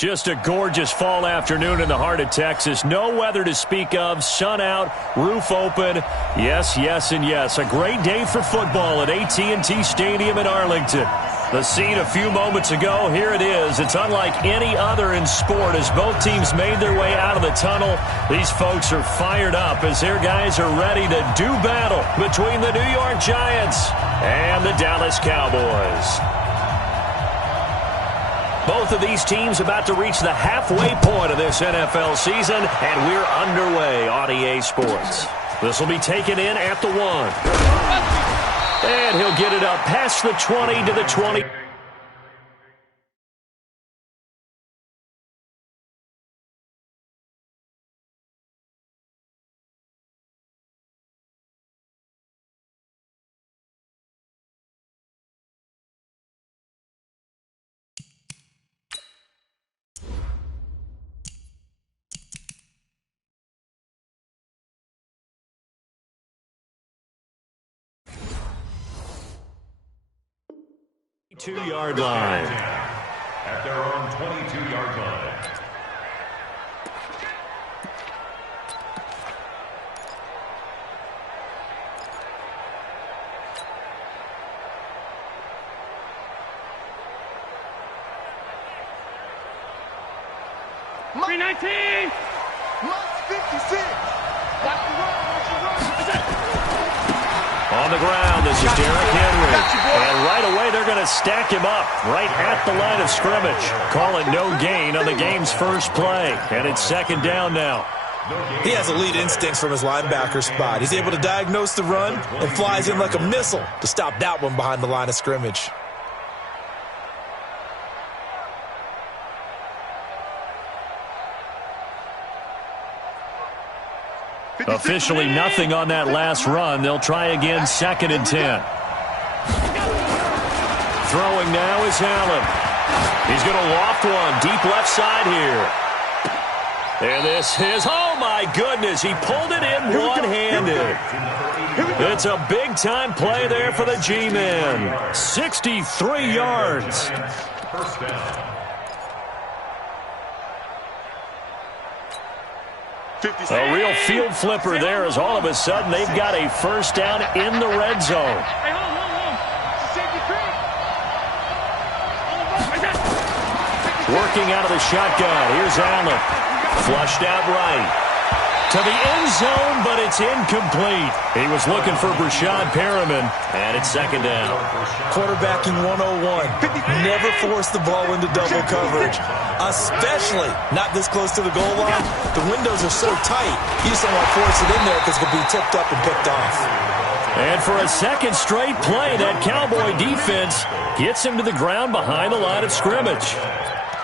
Just a gorgeous fall afternoon in the heart of Texas. No weather to speak of. Sun out, roof open. Yes, yes, and yes. A great day for football at AT&T Stadium in Arlington. The scene a few moments ago, here it is. It's unlike any other in sport as both teams made their way out of the tunnel. These folks are fired up as their guys are ready to do battle between the New York Giants and the Dallas Cowboys. Both of these teams about to reach the halfway point of this NFL season, and we're underway on EA Sports. This will be taken in at the 1. And he'll get it up past the 20 to the 20. Two-yard line. At their own 22-yard line. #319. #56. Watch the run. On the ground, this is Derrick Henry. And right away, they're going to stack him up right at the line of scrimmage. Call it no gain on the game's first play. And it's second down now. He has elite instincts from his linebacker spot. He's able to diagnose the run and flies in like a missile to stop that one behind the line of scrimmage. Officially nothing on that last run. They'll try again, 2nd and 10. Throwing now is Allen. He's going to loft one deep left side here. And this is, oh my goodness, he pulled it in one-handed. It's a big-time play there for the G-Men. 63 yards. First down. A real field flipper there as all of a sudden they've got a first down in the red zone. Working out of the shotgun. Here's Allen. Flushed out right. To the end zone, but it's incomplete. He was looking for Brashad Perriman, and it's second down. Quarterbacking 101. Never force the ball into double coverage, especially not this close to the goal line. The windows are so tight, you just don't want to force it in there because it could be tipped up and picked off. And for a second straight play, that Cowboy defense gets him to the ground behind the line of scrimmage.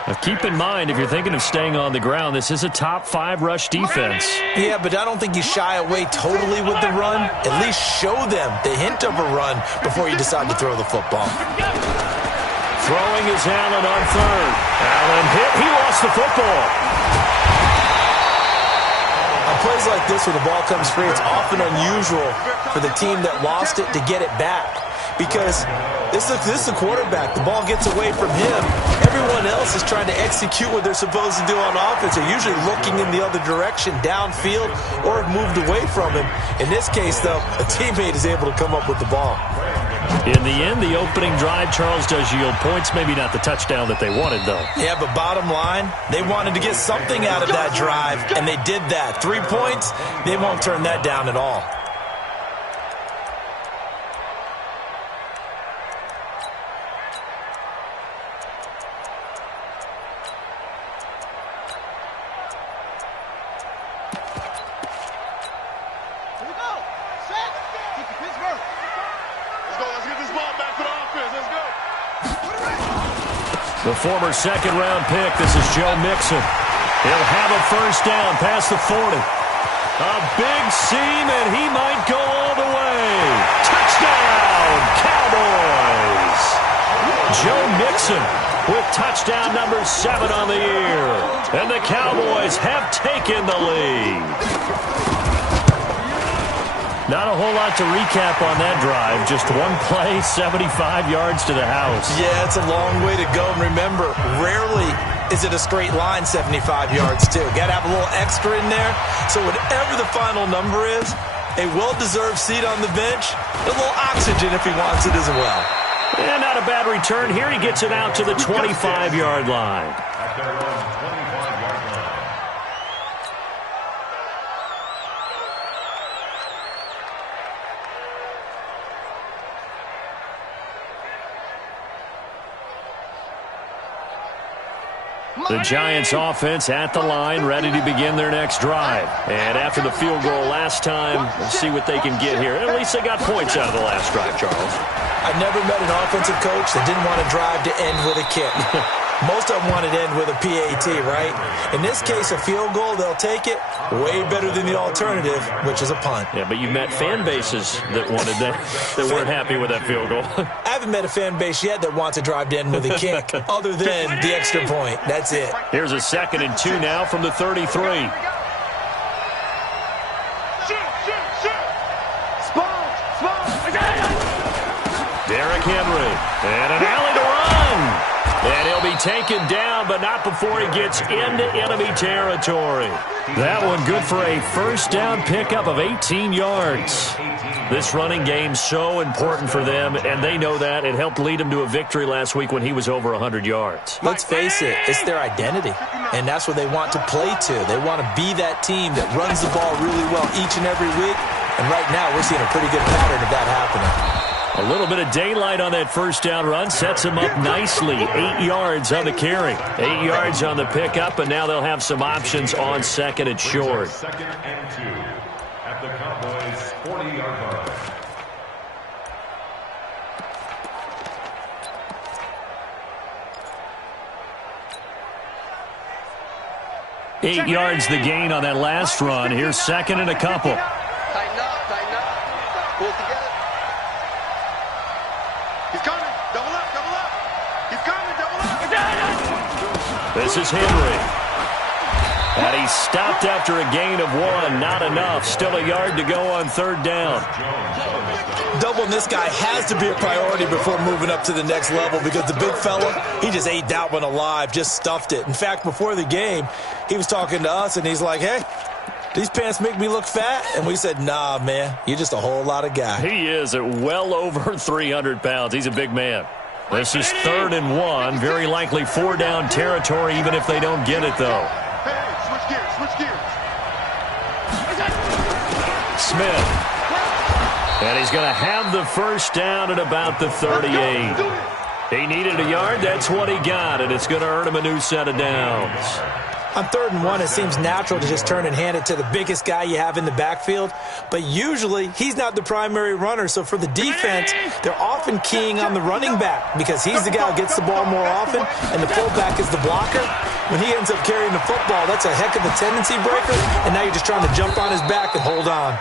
Now keep in mind, if you're thinking of staying on the ground, this is a top-5 rush defense. Yeah, but I don't think you shy away totally with the run. At least show them the hint of a run before you decide to throw the football. Throwing is Allen on 3rd. Allen hit. He lost the football. On plays like this where the ball comes free, it's often unusual for the team that lost it to get it back. Because this is the quarterback. The ball gets away from him. Everyone else is trying to execute what they're supposed to do on offense. They're usually looking in the other direction, downfield, or have moved away from him. In this case, though, a teammate is able to come up with the ball. In the end, the opening drive, Charles, does yield points. Maybe not the touchdown that they wanted, though. Yeah, but bottom line, they wanted to get something out of that drive, and they did that. 3 points, they won't turn that down at all. The former second-round pick, this is Joe Mixon. He'll have a first down past the 40. A big seam, and he might go all the way. Touchdown, Cowboys! Joe Mixon with touchdown number 7 on the year. And the Cowboys have taken the lead. Not a whole lot to recap on that drive. Just one play, 75 yards to the house. Yeah, it's a long way to go. And remember, rarely is it a straight line 75 yards, too. Got to have a little extra in there. So whatever the final number is, a well-deserved seat on the bench, a little oxygen if he wants it as well. And not a bad return. Here he gets it out to the 25-yard line. At their own 25-yard line. The Giants offense at the line, ready to begin their next drive. And after the field goal last time, we'll see what they can get here. At least they got points out of the last drive, Charles. I never met an offensive coach that didn't want to drive to end with a kick. Most of them want to end with a PAT, right? In this case, a field goal, they'll take it. Way better than the alternative, which is a punt. Yeah, but you met fan bases that wanted that weren't happy with that field goal. I haven't met a fan base yet that wants to drive to end with a kick, other than the extra point. That's it. Here's a 2nd and 2 now from the 33. Derrick Henry, and an alley to run. And he'll be taken down, but not before he gets into enemy territory. That one good for a first down pickup of 18 yards. This running game so important for them, and they know that. It helped lead them to a victory last week when he was over 100 yards. Let's face it, it's their identity, and that's what they want to play to. They want to be that team that runs the ball really well each and every week, and right now we're seeing a pretty good pattern of that happening. A little bit of daylight on that first down run sets him up nicely. 8 yards on the carry. 8 yards on the pickup, and now they'll have some options on 2nd and short. 2nd and 2 at the Cowboys' 40-yard line. Eight yards the gain on that last run. Here's 2nd and a couple. Tighten up, tighten up. Pull together. He's coming. Double up, double up. He's coming, double up. This is Henry. And he stopped after a gain of 1. Not enough. Still a yard to go on 3rd down. Doubling this guy has to be a priority before moving up to the next level, because the big fella, he just ate that one alive, just stuffed it. In fact, before the game, he was talking to us, and he's like, hey, these pants make me look fat? And we said, nah, man, you're just a whole lot of guy. He is at well over 300 pounds. He's a big man. This is 3rd and 1. Very likely 4-down territory, even if they don't get it, though. Hey, switch gears, switch gears. Smith. And he's going to have the first down at about the 38. He needed a yard. That's what he got, and it's going to earn him a new set of downs. On 3rd and 1, it seems natural to just turn and hand it to the biggest guy you have in the backfield. But usually, he's not the primary runner. So for the defense, they're often keying on the running back, because he's the guy who gets the ball more often, and the fullback is the blocker. When he ends up carrying the football, that's a heck of a tendency breaker, and now you're just trying to jump on his back and hold on.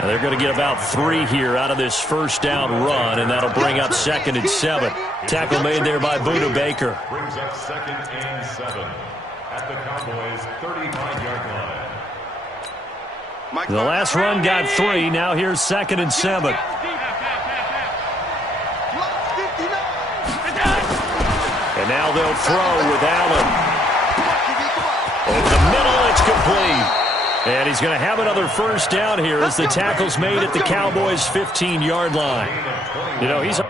And they're going to get about 3 here out of this first down run, and that'll bring up 2nd and 7. Tackle made there by Buda Baker. Brings up 2nd and 7 at the Cowboys' 35-yard line. The last run got 3. Now here's 2nd and 7. And now they'll throw with Allen. Over the middle, it's complete. And he's going to have another first down here as the tackle's made at the Cowboys' 15-yard line. You know, he's...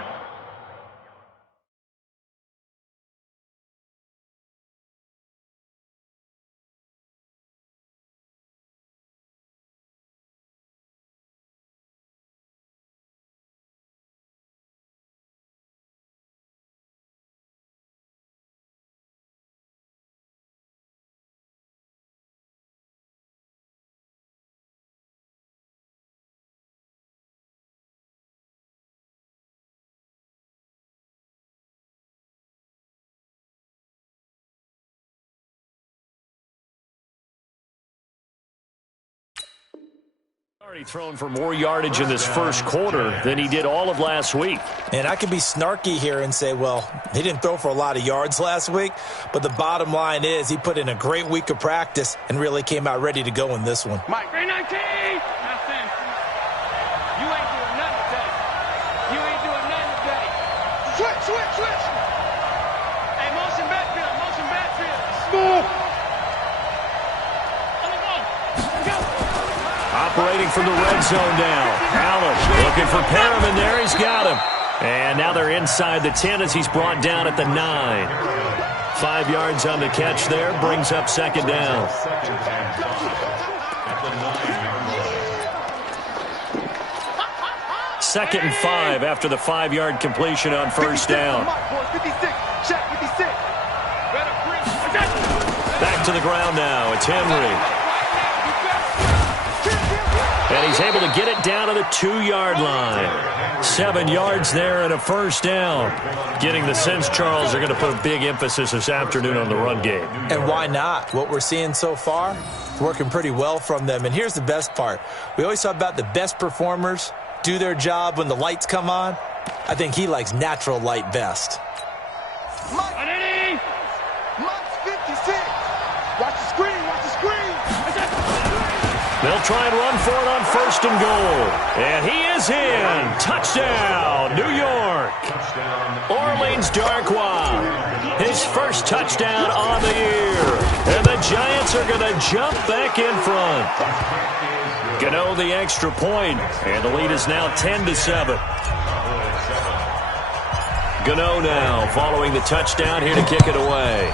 already thrown for more yardage in this first quarter than he did all of last week. And I could be snarky here and say, well, he didn't throw for a lot of yards last week, but the bottom line is he put in a great week of practice and really came out ready to go in this one. Mike, 319! switch. Hey, motion backfield. Move. Operating from the red zone now. Allen looking for Perriman there. He's got him. And now they're inside the 10 as he's brought down at the 9. 5 yards on the catch there. Brings up second down. Second and 5 after the 5-yard completion on first down. 56. Check 56. Back to the ground now. It's Henry. And he's able to get it down to the 2-yard line. 7 yards there and a first down. Getting the sense, Charles, they're going to put a big emphasis this afternoon on the run game. And why not? What we're seeing so far, it's working pretty well from them. And here's the best part. We always talk about the best performers do their job when the lights come on. I think he likes natural light best. Mike's 56. Watch the screen. They'll try and run for it on first and goal. And he is in. Touchdown, New York. Orleans Darkwa. His first touchdown on the year. And the Giants are going to jump back in front. Gano the extra point. And the lead is now 10-7. Gano now following the touchdown here to kick it away.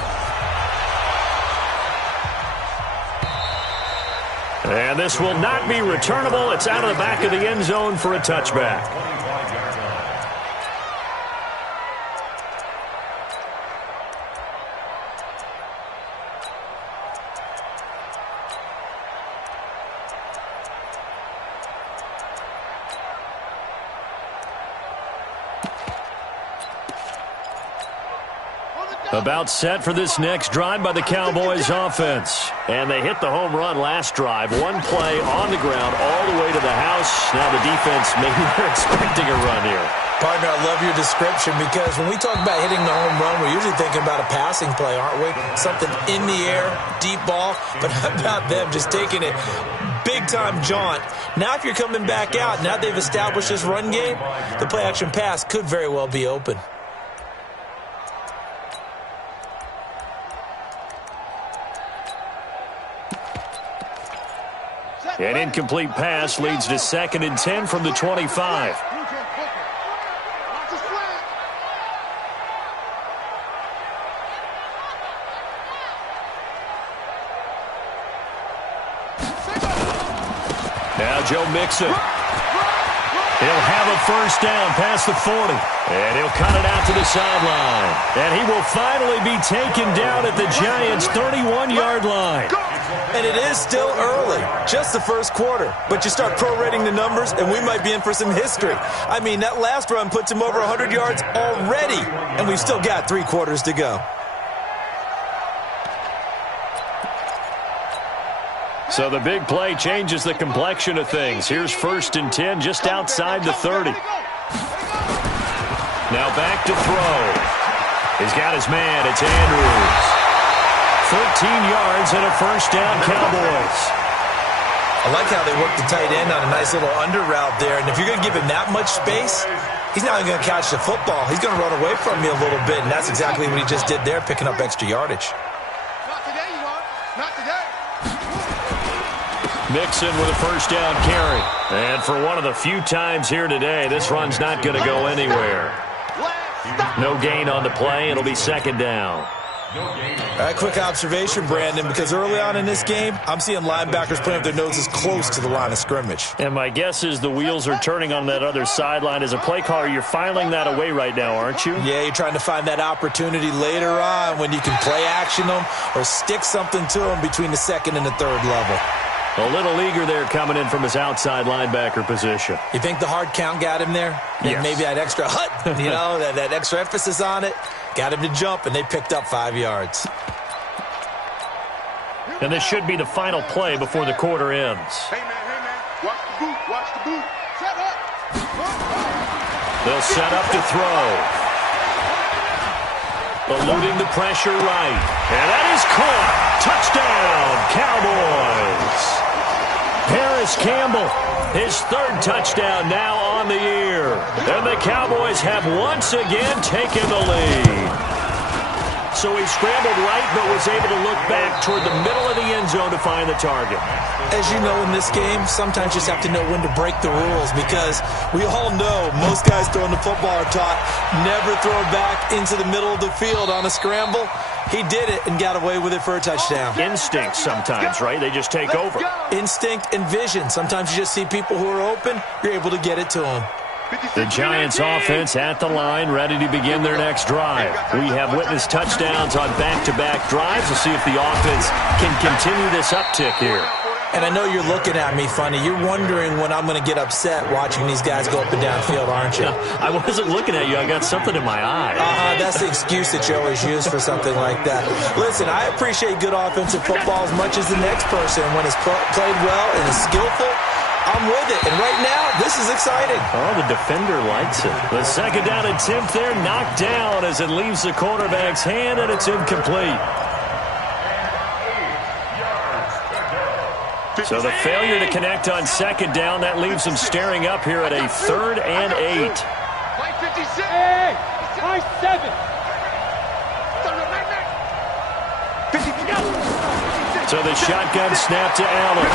And this will not be returnable. It's out of the back of the end zone for a touchback. About set for this next drive by the Cowboys offense. And they hit the home run last drive. One play on the ground all the way to the house. Now the defense, maybe they're expecting a run here. Partner, I love your description because when we talk about hitting the home run, we're usually thinking about a passing play, aren't we? Something in the air, deep ball. But how about them just taking it big-time jaunt? Now if you're coming back out, now they've established this run game, the play-action pass could very well be open. An incomplete pass leads to 2nd and 10 from the 25. Now Joe Mixon. He'll have a first down past the 40. And he'll cut it out to the sideline. And he will finally be taken down at the Giants' 31-yard line. And it is still early, just the first quarter. But you start prorating the numbers, and we might be in for some history. I mean, that last run puts him over 100 yards already, and we've still got 3 quarters to go. So the big play changes the complexion of things. Here's 1st and 10 just outside the 30. Now back to throw. He's got his man. It's Andrews. 14 yards and a first down, Cowboys. I like how they work the tight end on a nice little under route there. And if you're going to give him that much space, he's not even going to catch the football. He's going to run away from you a little bit, and that's exactly what he just did there, picking up extra yardage. Not today, you are. Not today. Mixon with a first down carry. And for one of the few times here today, this run's not going to go anywhere. No gain on the play. It'll be 2nd down. All right, quick observation, Brandon, because early on in this game, I'm seeing linebackers putting up their noses close to the line of scrimmage. And my guess is the wheels are turning on that other sideline. As a play caller, you're filing that away right now, aren't you? Yeah, you're trying to find that opportunity later on when you can play action them or stick something to them between the 2nd and the 3rd level. A little eager there coming in from his outside linebacker position. You think the hard count got him there? Yes. Maybe that extra hut, you know, that extra emphasis on it. Got him to jump, and they picked up 5 yards. And this should be the final play before the quarter ends. Hey, man. Watch the boot. Set up. They'll set up to throw. Eluding the pressure right. And that is caught. Touchdown, Cowboys. Harris Paris Campbell, his third touchdown now on the year. And the Cowboys have once again taken the lead. So he scrambled right, but was able to look back toward the middle of the end zone to find the target. As you know, in this game, sometimes you just have to know when to break the rules, because we all know most guys throwing the football are taught never throw back into the middle of the field on a scramble. He did it and got away with it for a touchdown. Instinct sometimes, right? They just take over. Instinct and vision. Sometimes you just see people who are open, you're able to get it to them. The Giants offense at the line, ready to begin their next drive. We have witnessed touchdowns on back-to-back drives. We'll see if the offense can continue this uptick here. And I know you're looking at me funny. You're wondering when I'm going to get upset watching these guys go up and down field, aren't you? I wasn't looking at you. I got something in my eye. That's the excuse that you always use for something like that. Listen, I appreciate good offensive football as much as the next person. When it's played well and is skillful, I'm with it. And right now, this is exciting. Oh, the defender likes it. The second down attempt there knocked down as it leaves the quarterback's hand, and it's incomplete. So the failure to connect on second down, that leaves them staring up here at a 3rd and 8. Play 56. Hey, play 7. So the shotgun snap to Allen.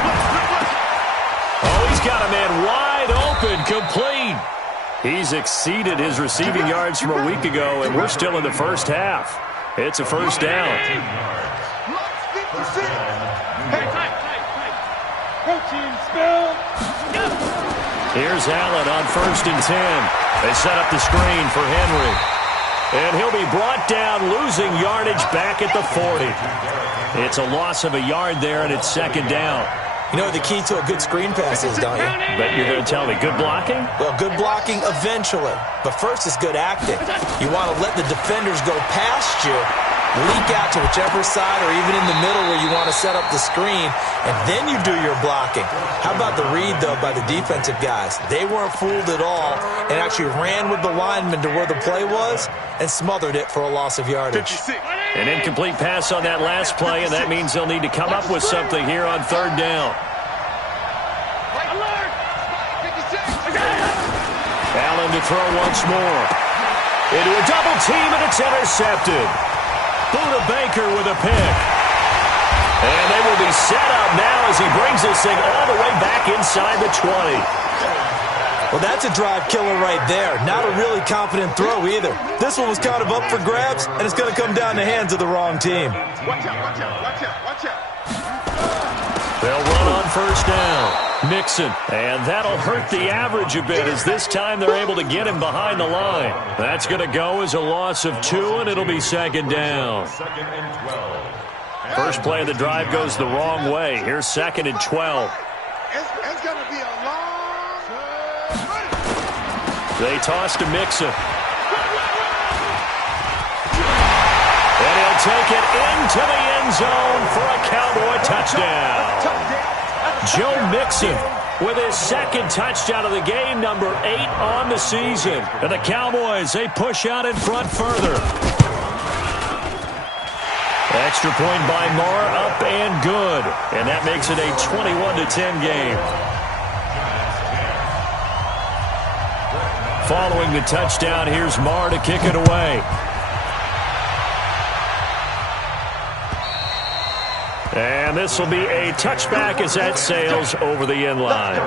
Oh, he's got a man wide open, complete. He's exceeded his receiving yards from a week ago, and we're still in the first half. It's a first down. Here's Allen on 1st and 10. They set up the screen for Henry. And he'll be brought down, losing yardage back at the 40. It's a loss of a yard there, and it's second down. You know what the key to a good screen pass is, don't you? Bet you're going to tell me. Good blocking? Well, good blocking eventually. But first is good acting. You want to let the defenders go past you, leak out to whichever side or even in the middle where you want to set up the screen, and then you do your blocking. How about the read, though, by the defensive guys? They weren't fooled at all and actually ran with the lineman to where the play was and smothered it for a loss of yardage. An incomplete pass on that last play, and that means they'll need to come up with something here on 3rd down. Allen to throw once more. Into a double team, and it's intercepted. Buda Baker with a pick. And they will be set up now as he brings this thing all the way back inside the 20. Well, that's a drive killer right there. Not a really confident throw either. This one was kind of up for grabs, and it's going to come down the hands of the wrong team. Watch out, watch out, watch out, watch out. They'll run on 1st down. Mixon. And that'll hurt the average a bit as this time they're able to get him behind the line. That's going to go as a loss of 2, and it'll be 2nd down. 2nd and 12. First play of the drive goes the wrong way. Here's 2nd and 12. It's going to be a long... They toss to Mixon. And he'll take it into the end zone for a Cowboy touchdown. Joe Mixon with his 2nd touchdown of the game, number 8 on the season. And the Cowboys, they push out in front further. Extra point by Marr, up and good. And that makes it a 21-10 game. Following the touchdown, here's Marr to kick it away. And this will be a touchback as that sails over the end line.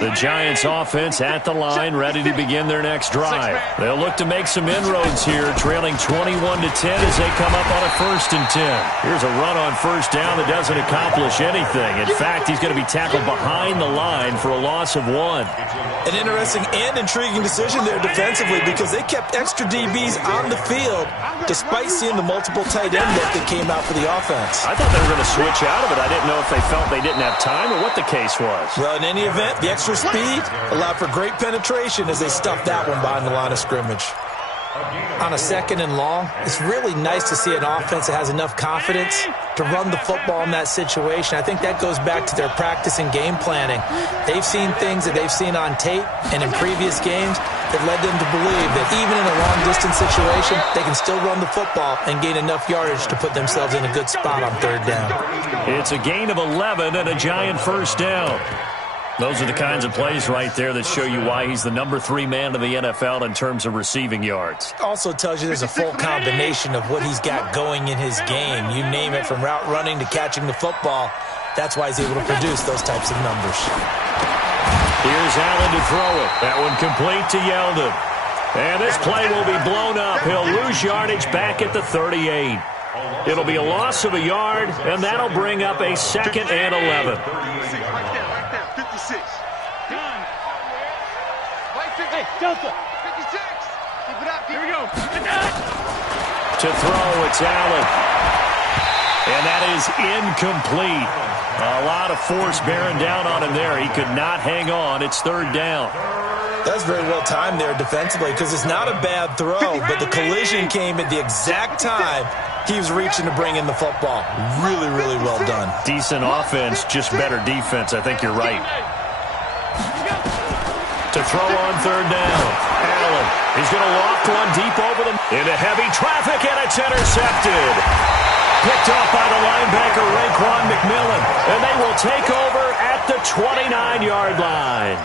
The Giants offense at the line, ready to begin their next drive. They'll look to make some inroads here, trailing 21-10 as they come up on a 1st and 10. Here's a run on 1st down that doesn't accomplish anything. In fact, he's going to be tackled behind the line for a loss of 1. An interesting and intriguing decision there defensively, because they kept extra DBs on the field despite seeing the multiple tight end look that came out for the offense. I thought they were going to switch out of it. I didn't know if they felt they didn't have time or what the case was. Well, in any event, the extra speed allowed for great penetration as they stuffed that one behind the line of scrimmage. on a 2nd and long, it's really nice to see an offense that has enough confidence to run the football in that situation. I think that goes back to their practice and game planning. They've seen things that they've seen on tape and in previous games that led them to believe that even in a long-distance situation, they can still run the football and gain enough yardage to put themselves in a good spot on 3rd down. It's a gain of 11 and a Giant 1st down. Those are the kinds of plays right there that show you why he's the number 3 man in the NFL in terms of receiving yards. Also tells you there's a full combination of what he's got going in his game. You name it, from route running to catching the football. That's why he's able to produce those types of numbers. Here's Allen to throw it. That one complete to Yeldon. And this play will be blown up. He'll lose yardage back at the 38. It'll be a loss of a yard, and that'll bring up a 2nd and 11. Hey, Delta. 56. Keep it up. Here we go. To throw, it's Allen. And that is incomplete. A lot of force bearing down on him there. He could not hang on. It's 3rd down. That's very well timed there defensively, because it's not a bad throw, but the collision came at the exact time he was reaching to bring in the football. Really, really well done. Decent offense, just better defense. I think you're right. To throw on 3rd down. Allen. He's going to loft one deep over them. Into heavy traffic, and it's intercepted. Picked off by the linebacker, Raekwon McMillan. And they will take over at the 29-yard line.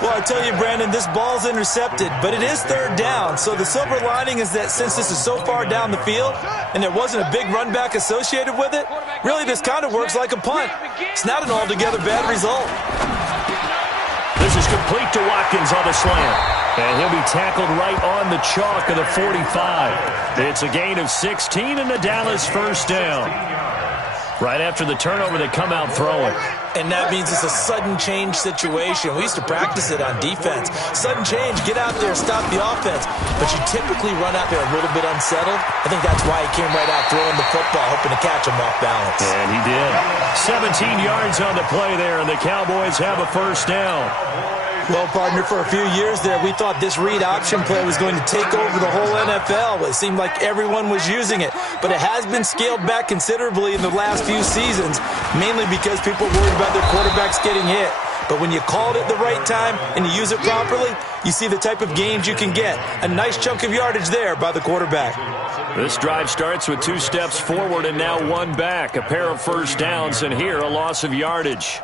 Well, I tell you, Brandon, this ball's intercepted, but it is 3rd down. So the silver lining is that since this is so far down the field and there wasn't a big run back associated with it, really this kind of works like a punt. It's not an altogether bad result. This is complete to Watkins on the slant. And he'll be tackled right on the chalk of the 45. It's a gain of 16 and the Dallas 1st down. Right after the turnover, they come out throwing. And that means it's a sudden change situation. We used to practice it on defense. Sudden change, get out there, stop the offense. But you typically run out there a little bit unsettled. I think that's why he came right out throwing the football, hoping to catch him off balance. And he did. 17 yards on the play there, and the Cowboys have a 1st down. Well, partner, for a few years there, we thought this read option play was going to take over the whole NFL. It seemed like everyone was using it. But it has been scaled back considerably in the last few seasons, mainly because people are worried about their quarterbacks getting hit. But when you call it at the right time and you use it properly, you see the type of gains you can get. A nice chunk of yardage there by the quarterback. This drive starts with 2 steps forward and now 1 back. A pair of 1st downs, and here a loss of yardage.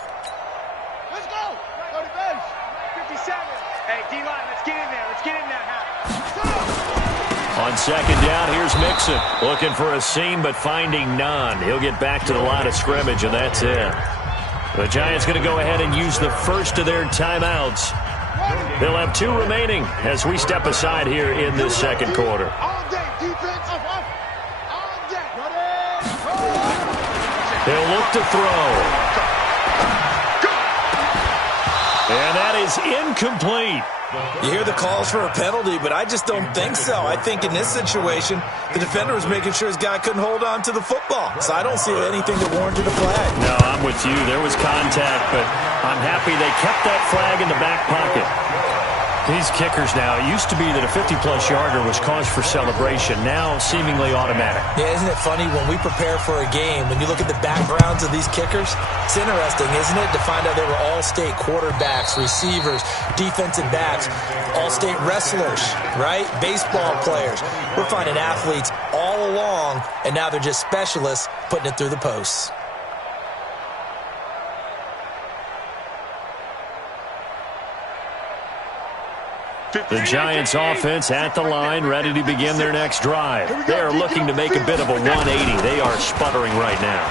On 2nd down, here's Mixon. Looking for a seam, but finding none. He'll get back to the line of scrimmage, and that's it. The Giants going to go ahead and use the first of their timeouts. They'll have 2 remaining as we step aside here in this 2nd quarter. They'll look to throw. And that is incomplete. You hear the calls for a penalty, but I just don't think so. I think in this situation, the defender was making sure his guy couldn't hold on to the football. So I don't see anything that warranted a flag. No, I'm with you. There was contact, but I'm happy they kept that flag in the back pocket. These kickers now, it used to be that a 50-plus yarder was cause for celebration. Now, seemingly automatic. Yeah, isn't it funny when we prepare for a game, when you look at the backgrounds of these kickers, it's interesting, isn't it, to find out they were all-state quarterbacks, receivers, defensive backs, all-state wrestlers, right? Baseball players. We're finding athletes all along, and now they're just specialists putting it through the posts. The Giants offense at the line, ready to begin their next drive. They are looking to make a bit of a 180. They are sputtering right now.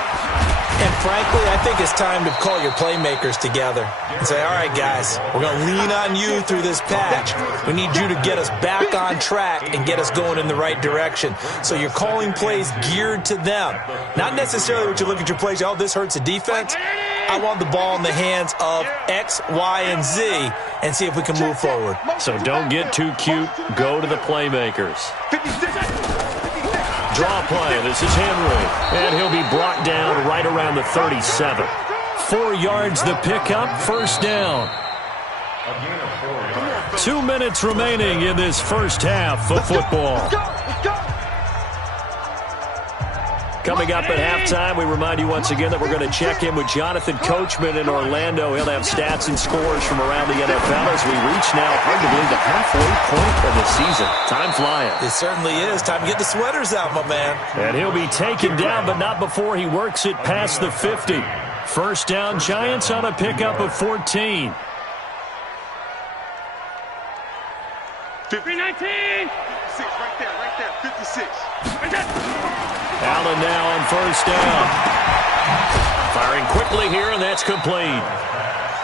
And frankly, I think it's time to call your playmakers together and say, all right, guys, we're going to lean on you through this patch. We need you to get us back on track and get us going in the right direction. So you're calling plays geared to them. Not necessarily what you look at your plays, oh, this hurts the defense. I want the ball in the hands of X, Y, and Z and see if we can move forward. So don't get too cute. Go to the playmakers. Draw play. This is Henry. And he'll be brought down right around the 37. 4 yards the pickup. 1st down. A gain of 4 yards. 2 minutes remaining in this first half of football. Let's go. Coming up at halftime, we remind you once again that we're going to check in with Jonathan Coachman in Orlando. He'll have stats and scores from around the NFL as we reach now, hard to believe, the halfway point of the season. Time flying. It certainly is. Time to get the sweaters out, my man. And he'll be taken down, but not before he works it past the 50. First down, Giants on a pickup of 14. 319. 56, right there, 56. Right there. Allen now on first down. Firing quickly here, and that's complete.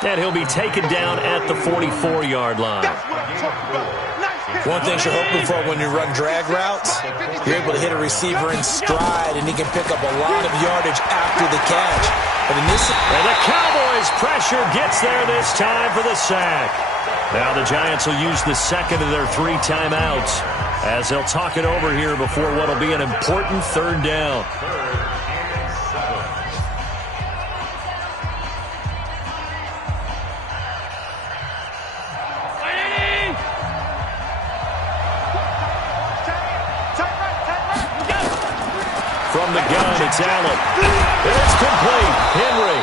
And he'll be taken down at the 44-yard line. That's what I'm talking about. Nice hit. One thing you're hoping for when you run drag routes, you're able to hit a receiver in stride, and he can pick up a lot of yardage after the catch. But in this, and the Cowboys' pressure gets there this time for the sack. Now the Giants will use the second of their 3 timeouts as they'll talk it over here before what will be an important third down. From the gun, it's Allen. And it's complete. Henry.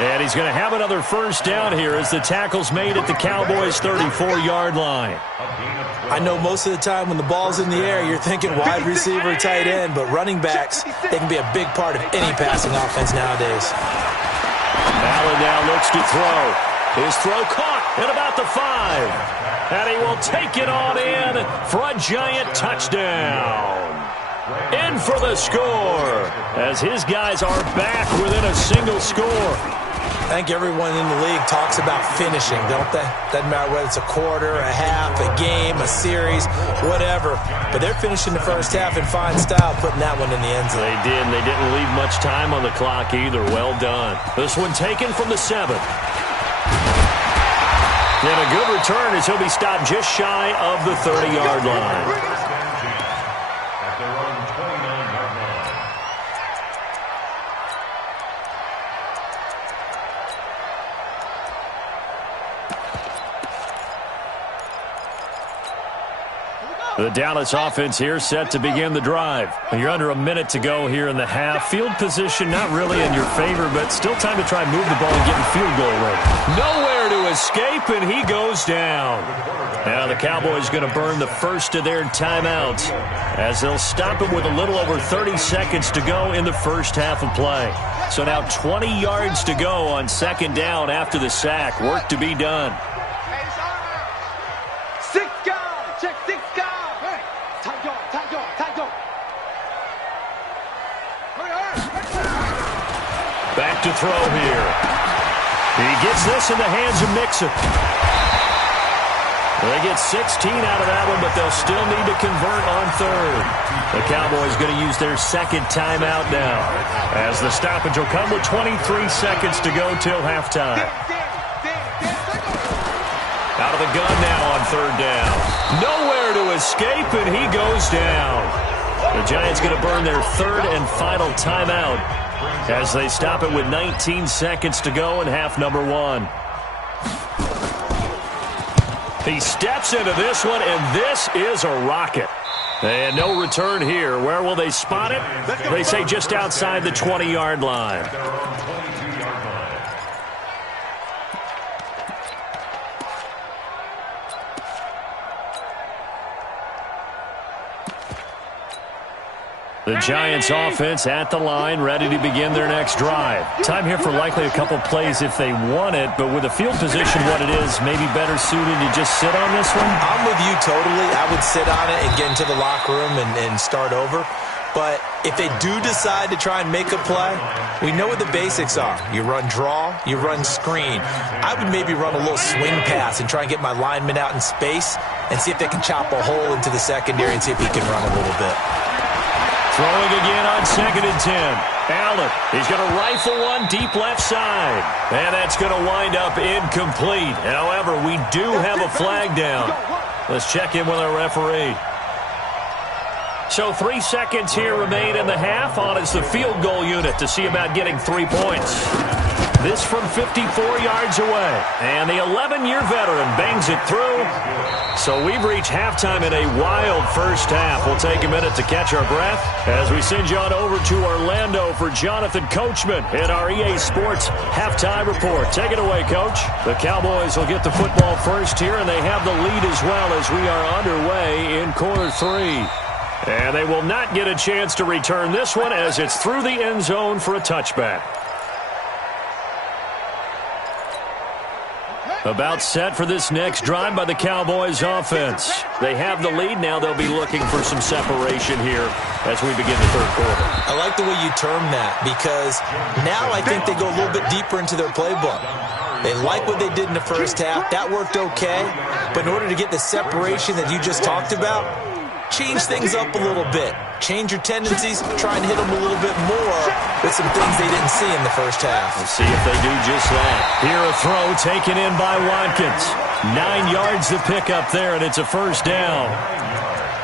And he's going to have another first down here as the tackle's made at the Cowboys' 34-yard line. I know most of the time when the ball's in the air, you're thinking wide receiver, tight end, but running backs, they can be a big part of any passing offense nowadays. Allen now looks to throw. His throw caught at about the 5. And he will take it on in for a Giant touchdown. In for the score as his guys are back within a single score. I think everyone in the league talks about finishing, don't they? Doesn't matter whether it's a quarter, a half, a game, a series, whatever. But they're finishing the first half in fine style, putting that one in the end zone. They did, and they didn't leave much time on the clock either. Well done. This one taken from the 7. And a good return as he'll be stopped just shy of the 30-yard line. The Dallas offense here set to begin the drive. You're under a minute to go here in the half. Field position not really in your favor, but still time to try and move the ball and get in field goal range. Nowhere to escape, and he goes down. Now the Cowboys going to burn the first of their timeouts as they'll stop him with a little over 30 seconds to go in the first half of play. So now 20 yards to go on second down after the sack. Work to be done. Back to throw here. He gets this in the hands of Mixon. They get 16 out of that one, but they'll still need to convert on third. The Cowboys going to use their second timeout now as the stoppage will come with 23 seconds to go till halftime. Out of the gun now on third down. Nowhere to escape, and he goes down. The Giants going to burn their third and final timeout as they stop it with 19 seconds to go in half number 1. He steps into this one, and this is a rocket. And no return here. Where will they spot it? They say just outside the 20-yard line. The Giants offense at the line, ready to begin their next drive. Time here for likely a couple plays if they want it, but with the field position what it is, maybe better suited to just sit on this one? I'm with you totally. I would sit on it and get into the locker room and start over. But if they do decide to try and make a play, we know what the basics are. You run draw, you run screen. I would maybe run a little swing pass and try and get my lineman out in space and see if they can chop a hole into the secondary and see if he can run a little bit. Throwing again on 2nd and 10. Allen, he's going to rifle one deep left side. And that's going to wind up incomplete. However, we do have a flag down. Let's check in with our referee. So 3 seconds here remain in the half. On is the field goal unit to see about getting 3 points. This from 54 yards away. And the 11-year veteran bangs it through. So we've reached halftime in a wild first half. We'll take a minute to catch our breath as we send you on over to Orlando for Jonathan Coachman in our EA Sports halftime report. Take it away, Coach. The Cowboys will get the football first here, and they have the lead as well as we are underway in quarter 3. And they will not get a chance to return this one as it's through the end zone for a touchback. About set for this next drive by the Cowboys offense. They have the lead. Now they'll be looking for some separation here as we begin the third quarter. I like the way you term that because now I think they go a little bit deeper into their playbook. They like what they did in the first half. That worked okay. But in order to get the separation that you just talked about, change things up a little bit. Change your tendencies, try and hit them a little bit more with some things they didn't see in the first half. We'll see if they do just that. Here a throw taken in by Watkins. 9 yards to pick up there, and it's a first down.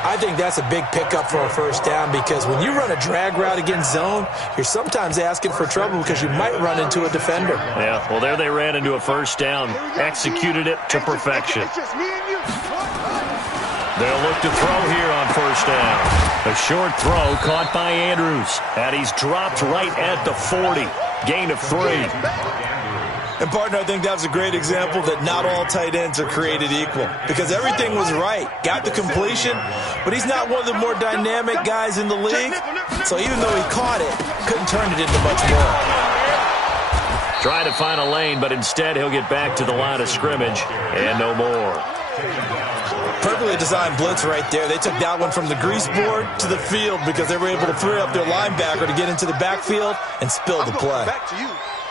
I think that's a big pickup for a first down because when you run a drag route against zone, you're sometimes asking for trouble because you might run into a defender. Yeah, well, there they ran into a first down. Executed it to perfection. They'll look to throw here on first down. A short throw caught by Andrews. And he's dropped right at the 40. Gain of 3. And, partner, I think that was a great example that not all tight ends are created equal. Because everything was right. Got the completion, but he's not one of the more dynamic guys in the league. So even though he caught it, couldn't turn it into much more. Trying to find a lane, but instead he'll get back to the line of scrimmage. And no more. Perfectly designed blitz right there. They took that one from the grease board to the field because they were able to free up their linebacker to get into the backfield and spill the play.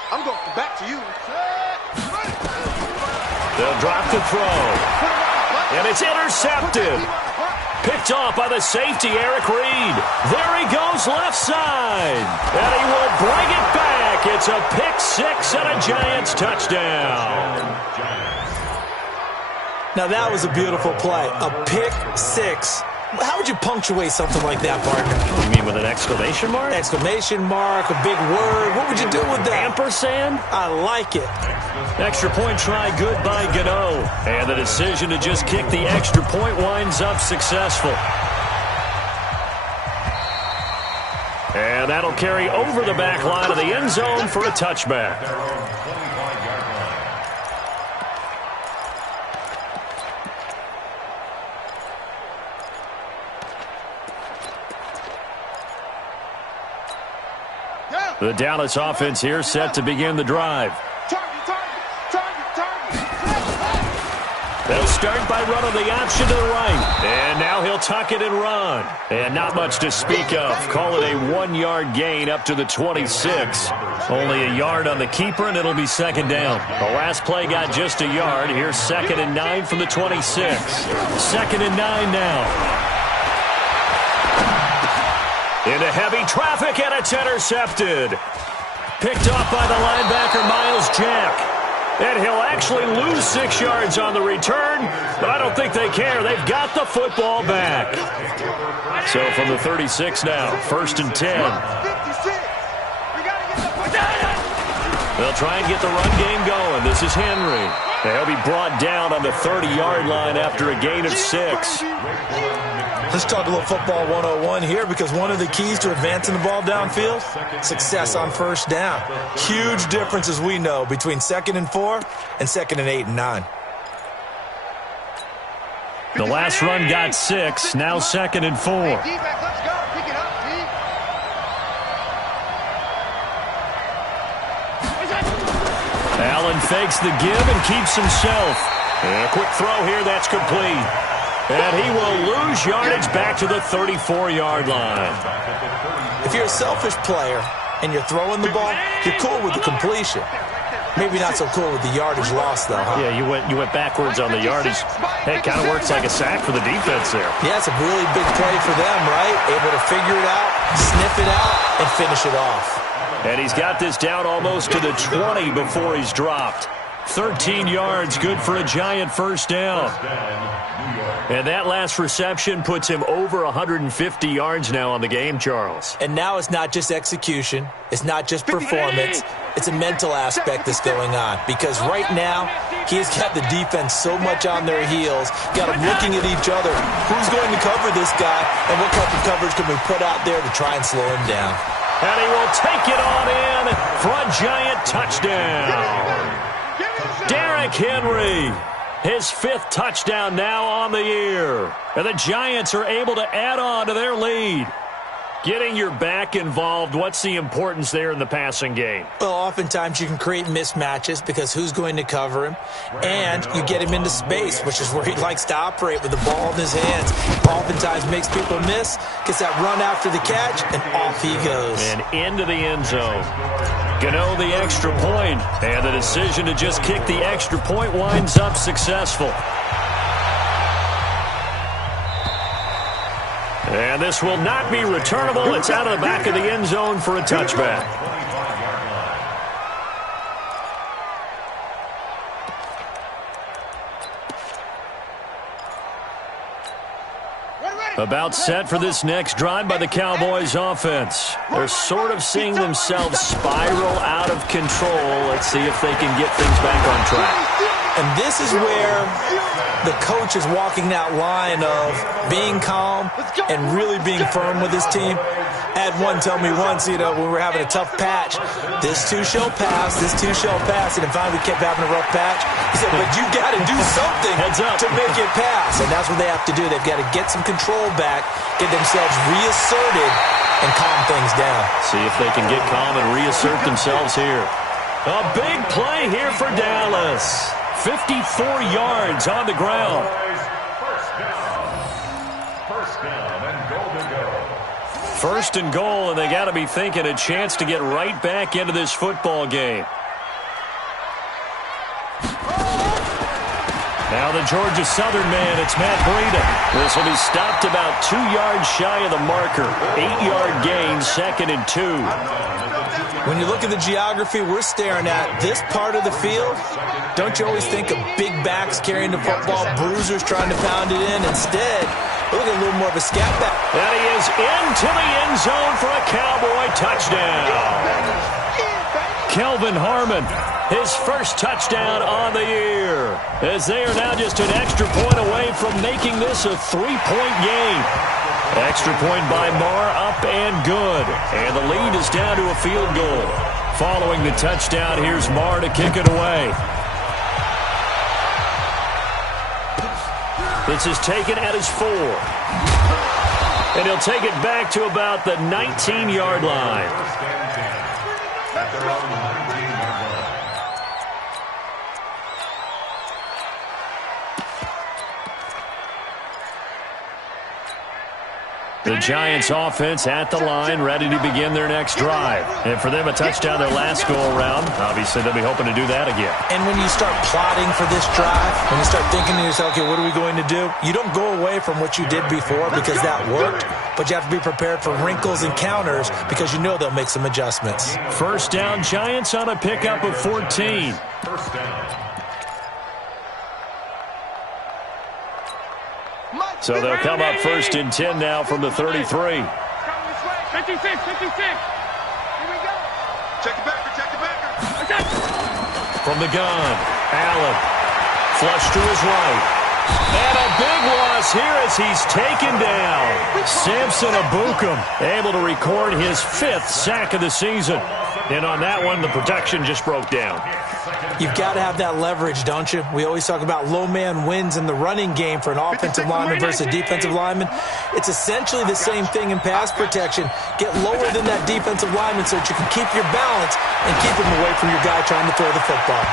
I'm going back to you. They'll drop the throw. And it's intercepted. Picked off by the safety, Eric Reed. There he goes left side. And he will bring it back. It's a pick 6 and a Giants touchdown. Now, that was a beautiful play. A pick 6. How would you punctuate something like that, partner? You mean with an exclamation mark? Exclamation mark, a big word. What would you do with that? Ampersand? I like it. Extra point try good by Gano. And the decision to just kick the extra point winds up successful. And that'll carry over the back line of the end zone for a touchback. The Dallas offense here set to begin the drive. They'll start by running the option to the right. And now he'll tuck it and run. And not much to speak of. Call it a 1-yard gain up to the 26. Only a yard on the keeper, and it'll be second down. The last play got just a yard. Here's 2nd and 9 from the 26. 2nd and 9 now. Into heavy traffic, and it's intercepted. Picked off by the linebacker, Miles Jack. And he'll actually lose 6 yards on the return, but I don't think they care. They've got the football back. So from the 36 now, 1st and 10. They'll try and get the run game going. This is Henry. They'll be brought down on the 30-yard line after a gain of 6. Let's talk a little football 101 here because one of the keys to advancing the ball downfield, success on first down. Huge difference, as we know, between 2nd and 4 and 2nd and 8 and 9. The last run got 6, now 2nd and 4. Allen fakes the give and keeps himself. And a quick throw here, that's complete. And he will lose yardage back to the 34-yard line. If you're a selfish player and you're throwing the ball, you're cool with the completion. Maybe not so cool with the yardage loss, though, huh? Yeah, you went backwards on the yardage. Hey, it kind of works like a sack for the defense there. Yeah, it's a really big play for them, right? Able to figure it out, sniff it out, and finish it off. And he's got this down almost to the 20 before he's dropped. 13 yards, good for a Giant first down. And that last reception puts him over 150 yards now on the game, Charles. And now it's not just execution. It's not just performance. It's a mental aspect that's going on. Because right now, he has got the defense so much on their heels, got them looking at each other. Who's going to cover this guy, and what type of coverage can we put out there to try and slow him down? And he will take it on in for a Giant touchdown. Derrick Henry, his 5th touchdown now on the year. And the Giants are able to add on to their lead. Getting your back involved, what's the importance there in the passing game? Well, oftentimes you can create mismatches because who's going to cover him? And you get him into space, which is where he likes to operate with the ball in his hands. Oftentimes makes people miss, gets that run after the catch, and off he goes. And into the end zone. Gano the extra point, and the decision to just kick the extra point winds up successful. And this will not be returnable. It's out of the back of the end zone for a touchback. About set for this next drive by the Cowboys offense. They're sort of seeing themselves spiral out of control. Let's see if they can get things back on track. And this is where the coach is walking that line of being calm and really being firm with his team. I had one tell me once, when we were having a tough patch, this too shall pass, this too shall pass. And finally we kept having a rough patch. He said, but you got to do something to make it pass. And that's what they have to do. They've got to get some control back, get themselves reasserted, and calm things down. See if they can get calm and reassert themselves here. A big play here for Dallas. 54 yards on the ground. First and goal, and they got to be thinking a chance to get right back into this football game. Now the Georgia Southern man, it's Matt Breida. This will be stopped about 2 yards shy of the marker. 8-yard gain, 2nd and 2. When you look at the geography we're staring at, this part of the field, don't you always think of big backs carrying the football, bruisers trying to pound it in? Instead, look at a little more of a scat back. And he is into the end zone for a Cowboy touchdown. Kelvin Harmon, his first touchdown on the year, as they are now just an extra point away from making this a 3-point game. Extra point by Marr, up and good. And the lead is down to a field goal. Following the touchdown, here's Marr to kick it away. This is taken at his 4. And he'll take it back to about the 19-yard line. The Giants offense at the line, ready to begin their next drive. And for them, a touchdown their last go-around. Obviously, they'll be hoping to do that again. And when you start plotting for this drive, when you start thinking to yourself, okay, what are we going to do? You don't go away from what you did before because that worked, but you have to be prepared for wrinkles and counters because you know they'll make some adjustments. First down, Giants on a pickup of 14. First down. So they'll come up 1st and 10 now from the 33. 56, 56. Here we go. Check the backer. From the gun, Allen. Flush to his right. And a big loss here as he's taken down. Samson Ebukam able to record his 5th sack of the season. And on that one, the protection just broke down. You've got to have that leverage, don't you? We always talk about low man wins in the running game for an offensive lineman versus a defensive lineman. It's essentially the same thing in pass protection. Get lower than that defensive lineman so that you can keep your balance and keep him away from your guy trying to throw the football.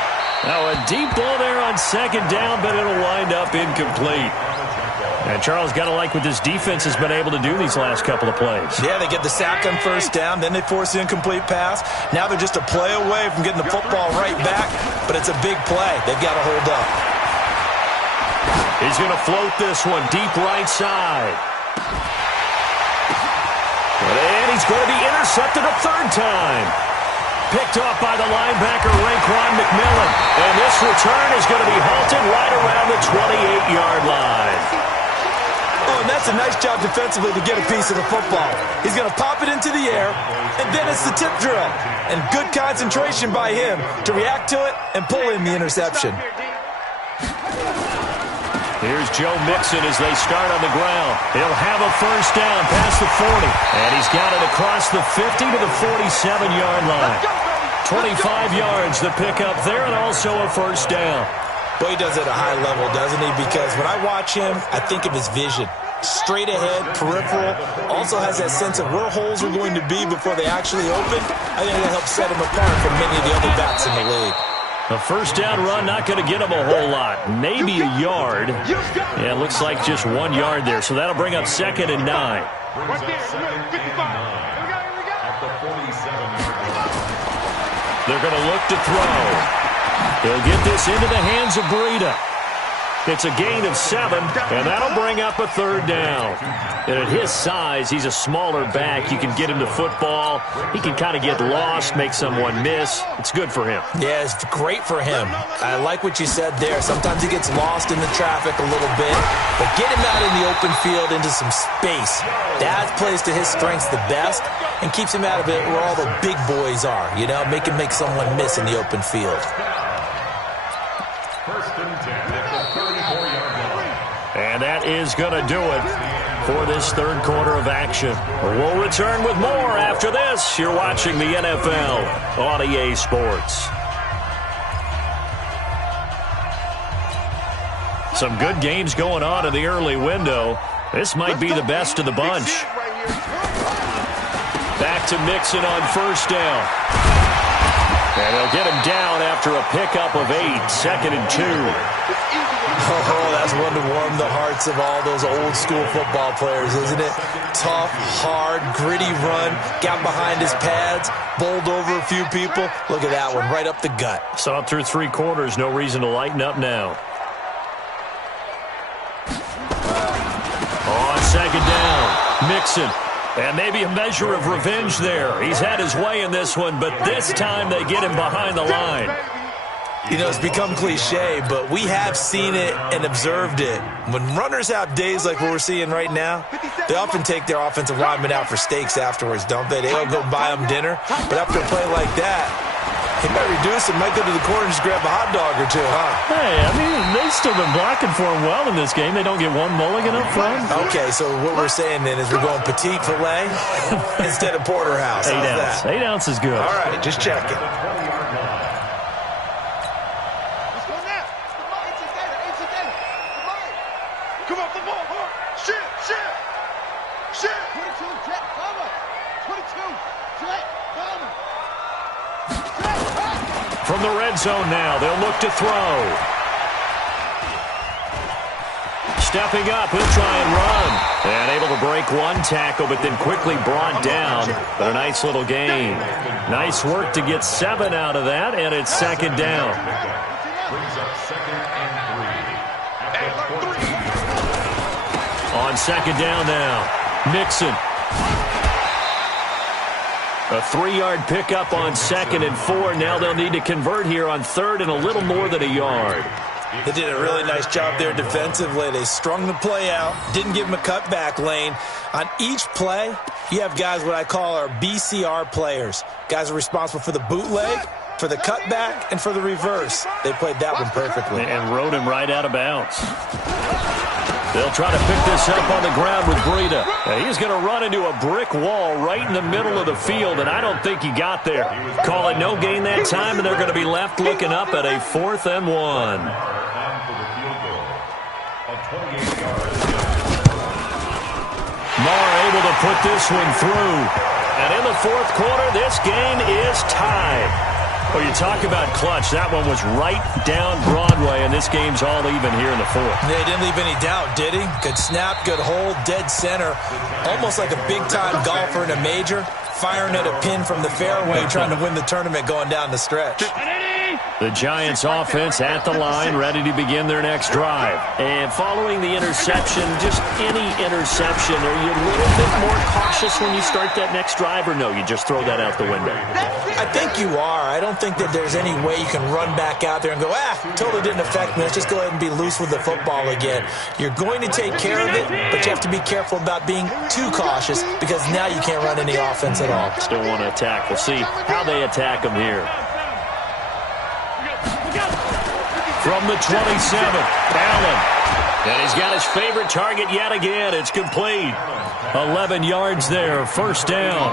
Now a deep ball there on 2nd down, but it'll wind up incomplete. And Charles, got to like what this defense has been able to do these last couple of plays. Yeah, they get the sack on 1st down, then they force the incomplete pass. Now they're just a play away from getting the football right back, but it's a big play. They've got to hold up. He's going to float this one deep right side. And he's going to be intercepted a 3rd time. Picked off by the linebacker, Raekwon McMillan. And this return is going to be halted right around the 28-yard line. Oh, and that's a nice job defensively to get a piece of the football. He's going to pop it into the air, and then it's the tip drill. And good concentration by him to react to it and pull in the interception. Here's Joe Mixon as they start on the ground. He'll have a first down past the 40. And he's got it across the 50 to the 47-yard line. 25 yards the pickup there, and also a first down. Boy, he does it at a high level, doesn't he? Because when I watch him, I think of his vision. Straight ahead, peripheral. Also has that sense of where holes are going to be before they actually open. I think that helps set him apart from many of the other backs in the league. A first down run, not going to get him a whole lot. Maybe a yard. Yeah, it looks like just 1 yard there. So that'll bring up 2nd and 9. They're going to look to throw. They'll get this into the hands of Breida. It's a gain of 7, and that'll bring up a 3rd down. And at his size, he's a smaller back. You can get him to football. He can kind of get lost, make someone miss. It's good for him. Yeah, it's great for him. I like what you said there. Sometimes he gets lost in the traffic a little bit, but get him out in the open field into some space. That plays to his strengths the best and keeps him out of it where all the big boys are, you know, make him make someone miss in the open field. And that is going to do it for this third quarter of action. We'll return with more after this. You're watching the NFL on EA Sports. Some good games going on in the early window. This might be the best of the bunch. Back to Mixon on first down. And they'll get him down after a pickup of 8, 2nd and 2. Oh, that's one to warm the hearts of all those old school football players, isn't it? Tough, hard, gritty run, got behind his pads, bowled over a few people. Look at that one, right up the gut. Saw it through 3 quarters, no reason to lighten up now. On 2nd down, Mixon. And maybe a measure of revenge there. He's had his way in this one, but this time they get him behind the line. You know, it's become cliche, but we have seen it and observed it. When runners have days like what we're seeing right now, they often take their offensive linemen out for steaks afterwards, don't they? They'll go buy them dinner. But after a play like that, he might reduce it, might go to the corner and just grab a hot dog or two, huh? Hey, I mean, they've still been blocking for him well in this game. They don't get one mulligan up front. Okay, so what we're saying then is we're going petite filet instead of porterhouse. 8 ounce. 8 ounce is good. All right, just checking. Come off the ball, shit. 22, jet, bomber. 22, jet, bomber. From the red zone now, they'll look to throw. Stepping up, he'll try and run. And able to break one tackle, but then quickly brought down. But a nice little gain. Nice work to get 7 out of that, and it's 2nd down. Brings up 2nd and 3. On 2nd down now, Mixon. A 3-yard pickup on 2nd and 4. Now they'll need to convert here on 3rd and a little more than a yard. They did a really nice job there defensively. They strung the play out, didn't give him a cutback lane. On each play, you have guys what I call our BCR players. Guys are responsible for the bootleg, for the cutback, and for the reverse. They played that one perfectly. And rode him right out of bounds. They'll try to pick this up on the ground with Breida. He's going to run into a brick wall right in the middle of the field, and I don't think he got there. Call it no gain that time, and they're going to be left looking up at a 4th and 1. Marr able to put this one through. And in the 4th quarter, this game is tied. Well, you talk about clutch. That one was right down Broadway, and this game's all even here in the 4th. They didn't leave any doubt, did he? Good snap, good hold, dead center. Almost like a big-time golfer in a major, firing at a pin from the fairway, trying to win the tournament going down the stretch. The Giants offense at the line, ready to begin their next drive. And following the interception, just any interception, are you a little bit more cautious when you start that next drive, or no, you just throw that out the window? I think you are. I don't think that there's any way you can run back out there and go, totally didn't affect me. Let's just go ahead and be loose with the football again. You're going to take care of it, but you have to be careful about being too cautious because now you can't run any offense at all. Still want to attack. We'll see how they attack them here. From the 27, Allen. And he's got his favorite target yet again. It's complete. 11 yards there, first down.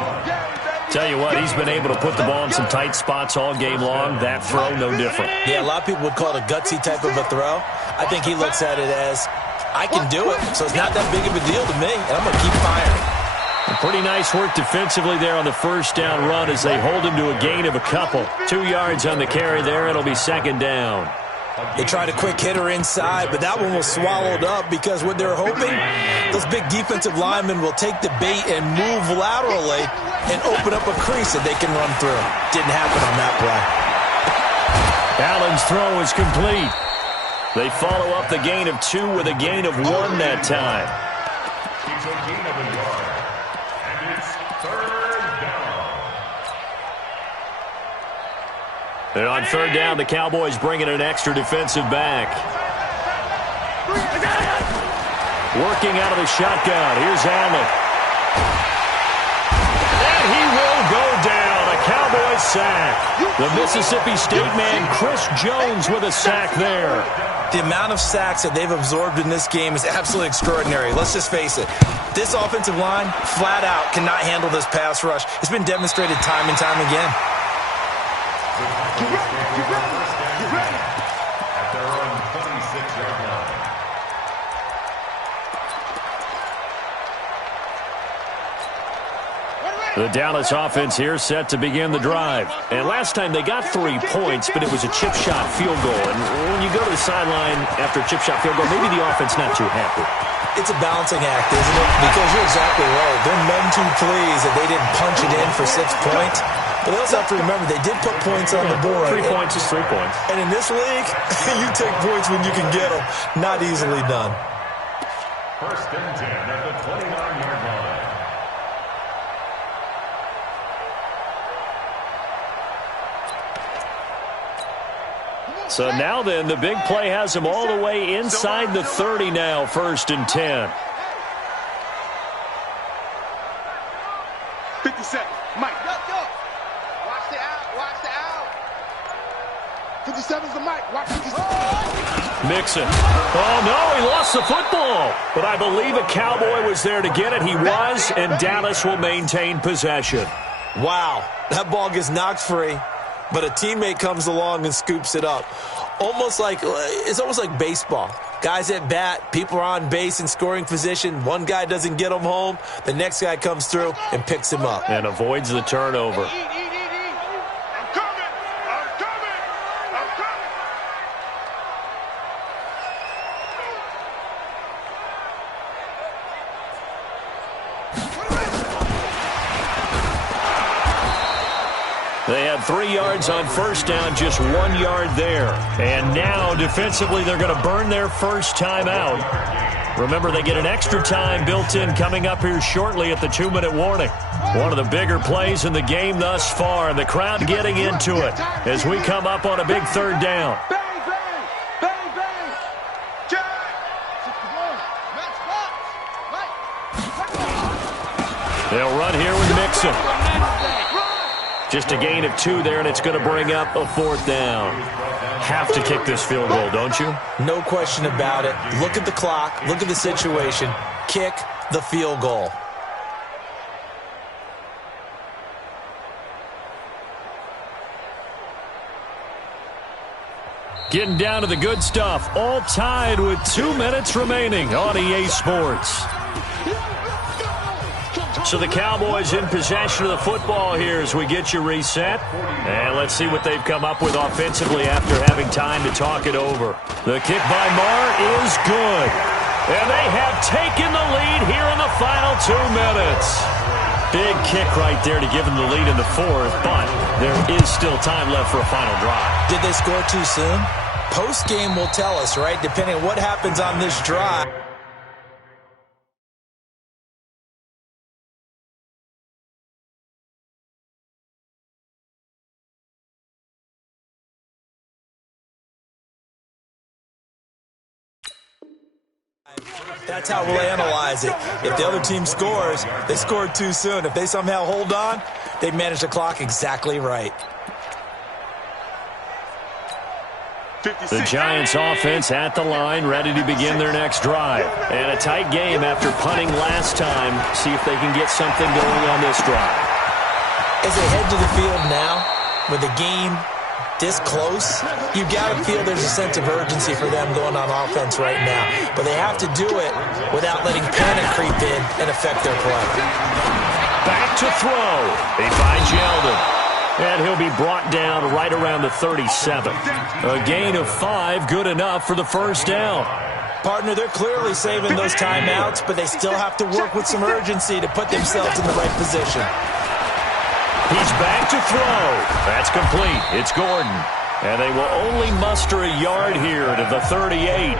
Tell you what, he's been able to put the ball in some tight spots all game long. That throw, no different. Yeah, a lot of people would call it a gutsy type of a throw. I think he looks at it as, I can do it, so it's not that big of a deal to me, and I'm going to keep firing. Pretty nice work defensively there on the first down run as they hold him to a gain of a couple. 2 yards on the carry there. It'll be second down. They tried a quick hitter inside, but that one was swallowed up because what they're hoping, those big defensive linemen will take the bait and move laterally and open up a crease that they can run through. Didn't happen on that play. Allen's throw is complete. They follow up the gain of 2 with a gain of 1 that time. It's a gain of a yard. And it's third down. And on third down, the Cowboys bring in an extra defensive back. Working out of the shotgun. Here's Allen. And he will go down. A Cowboys sack. The Mississippi State man, Chris Jones, with a sack there. The amount of sacks that they've absorbed in this game is absolutely extraordinary. Let's just face it. This offensive line, flat out, cannot handle this pass rush. It's been demonstrated time and time again. Get ready. At their own 26-yard line. The Dallas offense here set to begin the drive. And last time they got 3 points, but it was a chip shot field goal. And when you go to the sideline after a chip shot field goal, maybe the offense not too happy. It's a balancing act, isn't it? Because you're exactly right. They're none too pleased that they didn't punch it in for 6 points. But they also have to remember they did put points on the board. 3 points is 3 points. And in this league, you take points when you can get them. Not easily done. First and 10 at the 29-yard line. So now then, the big play has them all the way inside the 30 now, first and 10. 57, Mike. Go. Watch the out. 57's the Mike. Watch 57. Mixon. Oh, no, he lost the football. But I believe a Cowboy was there to get it. He was, and Dallas will maintain possession. Wow, that ball gets knocked free, but a teammate comes along and scoops it up. It's almost like baseball. Guys at bat, people are on base in scoring position. One guy doesn't get him home. The next guy comes through and picks him up. And avoids the turnover. I'm coming. They had 3 yards on first down, just 1 yard there. And now, defensively, they're going to burn their first time out. Remember, they get an extra time built in coming up here shortly at the 2-minute warning. One of the bigger plays in the game thus far, and the crowd getting into it as we come up on a big third down. They'll run here with Mixon. Just a gain of 2 there, and it's going to bring up a fourth down. Have to kick this field goal, don't you? No question about it. Look at the clock. Look at the situation. Kick the field goal. Getting down to the good stuff. All tied with 2 minutes remaining on EA Sports. So the Cowboys in possession of the football here as we get you reset. And let's see what they've come up with offensively after having time to talk it over. The kick by Marr is good. And they have taken the lead here in the final 2 minutes. Big kick right there to give them the lead in the fourth, but there is still time left for a final drive. Did they score too soon? Post-game will tell us, right? Depending on what happens on this drive. That's how we'll analyze it. If the other team scores, they scored too soon. If they somehow hold on, they manage the clock exactly right. The Giants offense at the line, ready to begin their next drive. And a tight game after punting last time. See if they can get something going on this drive. As they head to the field now, with the game this close, you got to feel there's a sense of urgency for them going on offense right now. But they have to do it without letting panic creep in and affect their play. Back to throw. They find Yeldon. And he'll be brought down right around the 37. A gain of 5, good enough for the first down. Partner, they're clearly saving those timeouts, but they still have to work with some urgency to put themselves in the right position. He's back to throw. That's complete. It's Gordon. And they will only muster a yard here to the 38.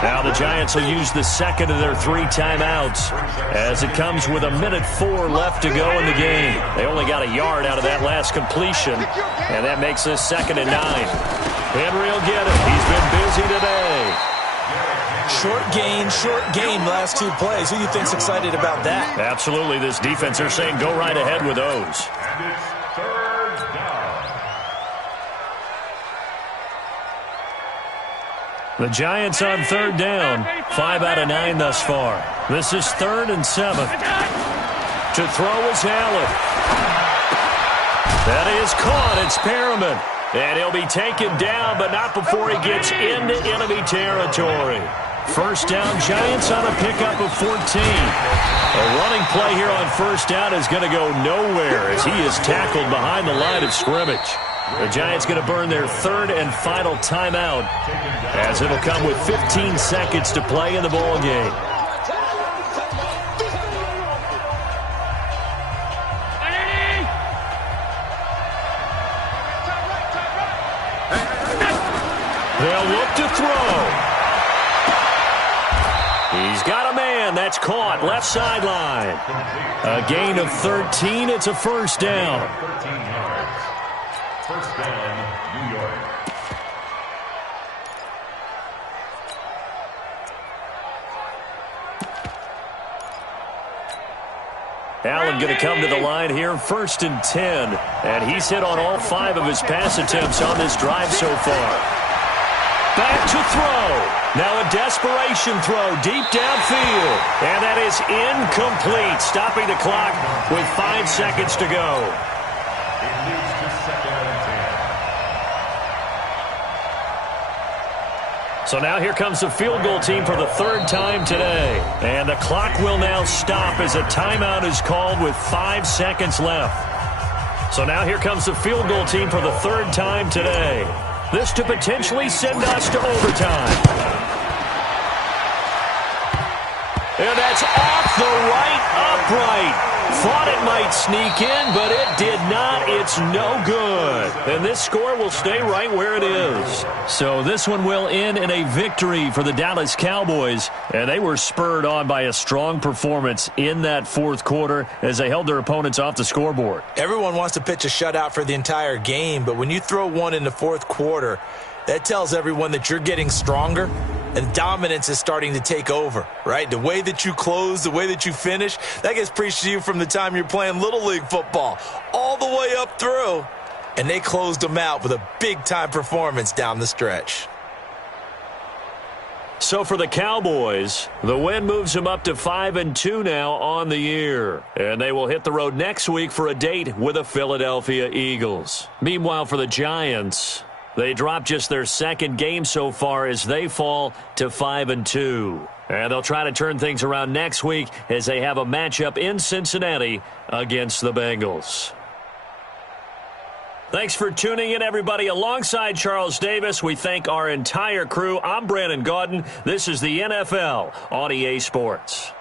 Now the Giants will use the second of their 3 timeouts as it comes with 1:04 left to go in the game. They only got a yard out of that last completion, and that makes this 2nd and 9. Henry will get it. He's been busy today. Short gain, last 2 plays. Who do you think's excited about that? Absolutely. This defense, they're saying go right ahead with those. And it's 3rd down. The Giants on 3rd down. 5 out of 9 thus far. This is 3rd and 7. To throw is Allen. That is caught. It's Perriman. And he'll be taken down, but not before he gets into enemy territory. First down, Giants on a pickup of 14. A running play here on first down is going to go nowhere as he is tackled behind the line of scrimmage. The Giants going to burn their 3rd and final timeout as it'll come with 15 seconds to play in the ball game. They'll look to throw. He's got a man. That's caught. Left sideline. A gain of 13. It's a first down. 13 yards. First down, New York. Allen going to come to the line here, 1st and 10. And he's hit on all 5 of his pass attempts on this drive so far. Back to throw. Now a desperation throw deep downfield. And that is incomplete, stopping the clock with 5 seconds to go. It leads to 2nd and 10. So now here comes the field goal team for the 3rd time today. And the clock will now stop as a timeout is called with 5 seconds left. So now here comes the field goal team for the 3rd time today. This to potentially send us to overtime. And that's off the right upright. Thought it might sneak in, but it did not. It's no good. And this score will stay right where it is. So this one will end in a victory for the Dallas Cowboys. And they were spurred on by a strong performance in that 4th quarter as they held their opponents off the scoreboard. Everyone wants to pitch a shutout for the entire game, but when you throw one in the 4th quarter, that tells everyone that you're getting stronger and dominance is starting to take over, right? The way that you close, the way that you finish, that gets preached to you from the time you're playing Little League football all the way up through. And they closed them out with a big-time performance down the stretch. So for the Cowboys, the win moves them up to 5-2 now on the year. And they will hit the road next week for a date with the Philadelphia Eagles. Meanwhile, for the Giants, they dropped just their 2nd game so far as they fall to 5-2. And they'll try to turn things around next week as they have a matchup in Cincinnati against the Bengals. Thanks for tuning in, everybody. Alongside Charles Davis, we thank our entire crew. I'm Brandon Gaudin. This is the NFL on EA Sports.